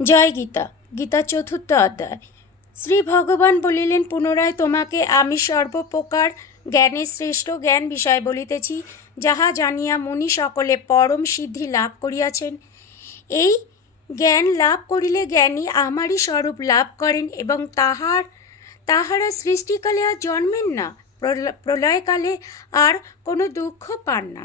জয় গীতা। গীতা চতুর্থ অধ্যায়। শ্রী ভগবান বলিলেন, পুনরায় তোমাকে আমি সর্বপ্রকার জ্ঞানের শ্রেষ্ঠ জ্ঞান বিষয় বলিতেছি, যাহা জানিয়া মুনি সকলে পরম সিদ্ধি লাভ করিয়াছেন। এই জ্ঞান লাভ করিলে জ্ঞানী আমারই স্বরূপ লাভ করেন এবং তাহারা সৃষ্টিকালে আর জন্মেন না, প্রলয়কালে আর কোনো দুঃখ পান না।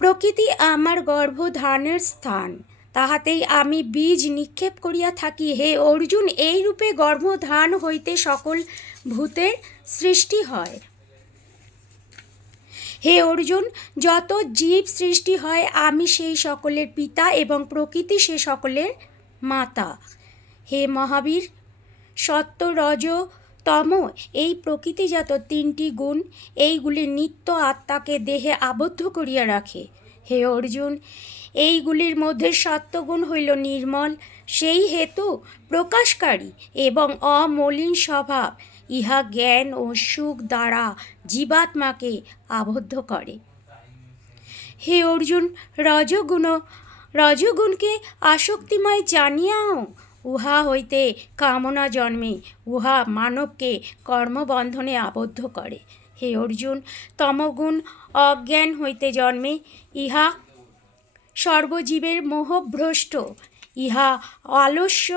প্রকৃতি আমার গর্ভধারণের স্থান, তাহাতেই আমি বীজ নিক্ষেপ করিয়া থাকি। হে অর্জুন, এই রূপে গর্ভধান হইতে সকল ভূতের সৃষ্টি হয়। হে অর্জুন, যত জীব সৃষ্টি হয় আমি সেই সকলের পিতা এবং প্রকৃতি সে সকলের মাতা। হে মহাবীর, সত্য, রজ, তম এই প্রকৃতিজাত তিনটি গুণ, এইগুলি নিত্য আত্মাকে দেহে আবদ্ধ করিয়া রাখে। হে অর্জুন, এইগুলির মধ্যে সত্ত্বগুণ হইল নির্মল, সেই হেতু প্রকাশকারী এবং অমলিন স্বভাব। ইহা জ্ঞান ও সুখ দ্বারা জীবাত্মাকে আবদ্ধ করে। হে অর্জুন, রজগুণকে আসক্তিময় জানিয়াও উহা হইতে কামনা জন্মে, উহা মানবকে কর্মবন্ধনে আবদ্ধ করে। হে অর্জুন, তমগুণ অজ্ঞান হইতে জন্মে, ইহা সর্বজীবের মোহভ্রষ্ট। ইহা আলস্য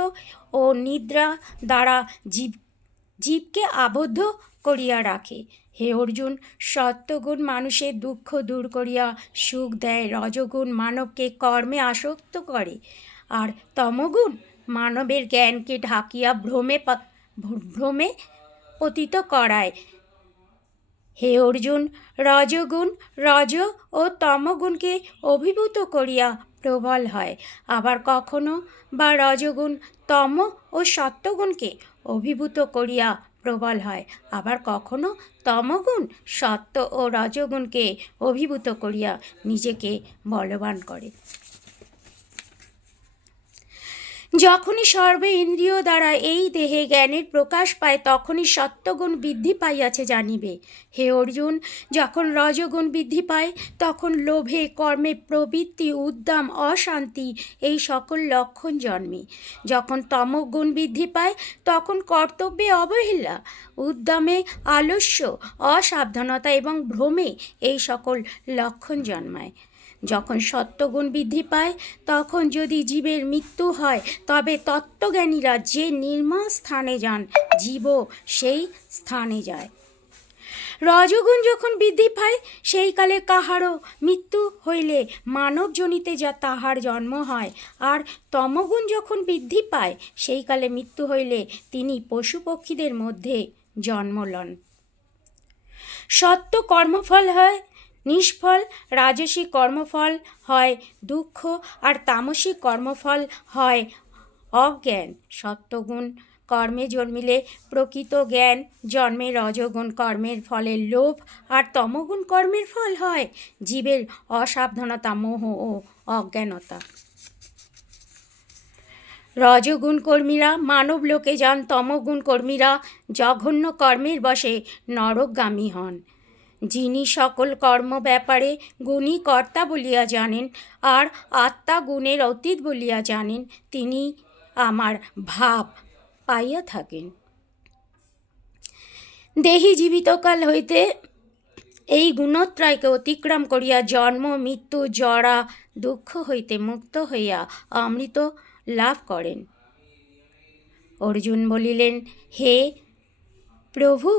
ও নিদ্রা দ্বারা জীবকে আবদ্ধ করিয়া রাখে। হে অর্জুন, সত্যগুণ মানুষের দুঃখ দূর করিয়া সুখ দেয়, রজগুণ মানবকে কর্মে আসক্ত করে, আর তমগুণ মানবের জ্ঞানকে ঢাকিয়া ভ্রমে পতিত করায়। হে অর্জুন, রজ ও তমগুণকে অভিভূত করিয়া প্রবল হয়, আবার কখনো বা রজগুণ তম ও সত্যগুণকে অভিভূত করিয়া প্রবল হয়, আবার কখনো তমগুণ সত্য ও রজগুণকে অভিভূত করিয়া নিজেকে বলবান করে। যখনই সর্বে ইন্দ্রিয় দ্বারা এই দেহে জ্ঞানের প্রকাশ পায়, তখনই সত্যগুণ বৃদ্ধি পাইয়াছে জানিবে। হে অর্জুন, যখন রজগুণ বৃদ্ধি পায়, তখন লোভে, কর্মে প্রবৃত্তি, উদ্যম, অশান্তি এই সকল লক্ষণ জন্মে। যখন তমগুণ বৃদ্ধি পায়, তখন কর্তব্যে অবহেলা, উদ্যমে আলস্য, অসাবধানতা এবং ভ্রমে এই সকল লক্ষণ জন্মায়। যখন সত্যগুণ বৃদ্ধি পায়, তখন যদি জীবের মৃত্যু হয়, তবে তত্ত্বজ্ঞানীরা যে নির্মল স্থানে যান, জীবও সেই স্থানে যায়। রজগুণ যখন বৃদ্ধি পায়, সেই কালে কাহারও মৃত্যু হইলে মানবজনিতে যা তাহার জন্ম হয়, আর তমগুণ যখন বৃদ্ধি পায়, সেই কালে মৃত্যু হইলে তিনি পশু পক্ষীদের মধ্যে জন্ম লন। সত্য কর্মফল হয় নিষ্ফল, রাজসিক কর্মফল হয় দুঃখ, আর তামসিক কর্মফল হয় অজ্ঞান। সত্যগুণ কর্মে জন্মিলে প্রকৃত জ্ঞান জন্মে, রজগুণ কর্মের ফলে লোভ, আর তমগুণ কর্মের ফল হয় জীবের অসাবধানতা, মোহ ও অজ্ঞানতা। রজগুণ কর্মীরা মানব লোকে যান, তমগুণ কর্মীরা জঘন্য কর্মের বশে নরকগামী হন। যিনি সকল কর্ম ব্যাপারে গুণী কর্তা বলিয়া জানেন, আর আত্মা গুণের অতীত বলিয়া জানেন, তিনি আমার ভাব পাইয়া থাকেন। দেহি জীবিতকাল হইতে এই গুণত্রয়কে অতিক্রম করিয়া জন্ম, মৃত্যু, জরা, দুঃখ হইতে মুক্ত হইয়া অমৃত লাভ করেন। অর্জুন বলিলেন, হে প্রভু,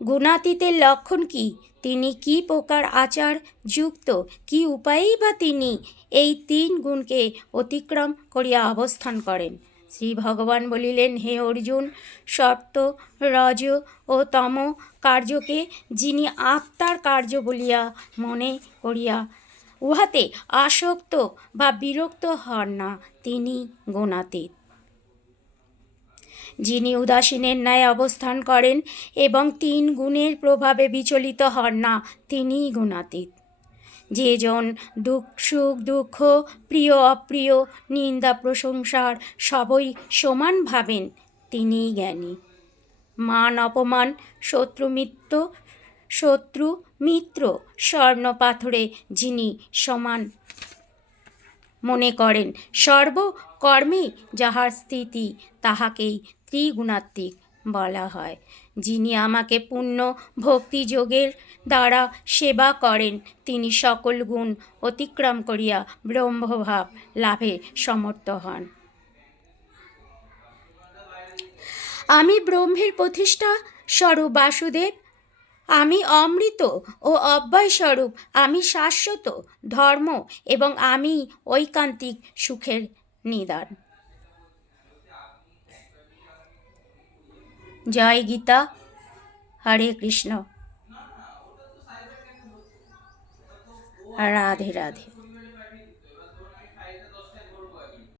গুণাতীতের লক্ষণ কি? তিনি কি প্রকার আচার যুক্ত? কি উপায়েই বা তিনি এই তিন গুণকে অতিক্রম করিয়া অবস্থান করেন? শ্রী ভগবান বলিলেন, হে অর্জুন, সত্য, রজ ও তম কার্যকে যিনি আত্মার কার্য বলিয়া মনে করিয়া উহাতে আসক্ত বা বিরক্ত হন না, তিনি গুণাতীত। যিনি উদাসীনের ন্যায় অবস্থান করেন এবং তিন গুণের প্রভাবে বিচলিত হন না, তিনিই গুণাতীত। যে জন সুখ দুঃখ, প্রিয় অপ্রিয়, নিন্দা প্রশংসার সবই সমান ভাবেন, তিনিই জ্ঞানী। মান অপমান, শত্রু মিত্র, স্বর্ণ পাথরে যিনি সমান মনে করেন। সর্বকর্মে যাহার স্থিতি তাহাকেই ত্রিগুণাত্মিক বলা হয়। যিনি আমাকে পূর্ণ ভক্তিযোগের দ্বারা সেবা করেন তিনি সকল গুণ অতিক্রম করিয়া ব্রহ্মভাব লাভে সমর্থ হন। আমি ব্রহ্মের প্রতিষ্ঠা স্বরূপ বাসুদেব, আমি অমৃত ও অব্যয় স্বরূপ, আমি শাশ্বত ধর্ম এবং আমি ঐকান্তিক সুখের নিদান। জয় গীতা। হরে কৃষ্ণ। রাধে রাধে।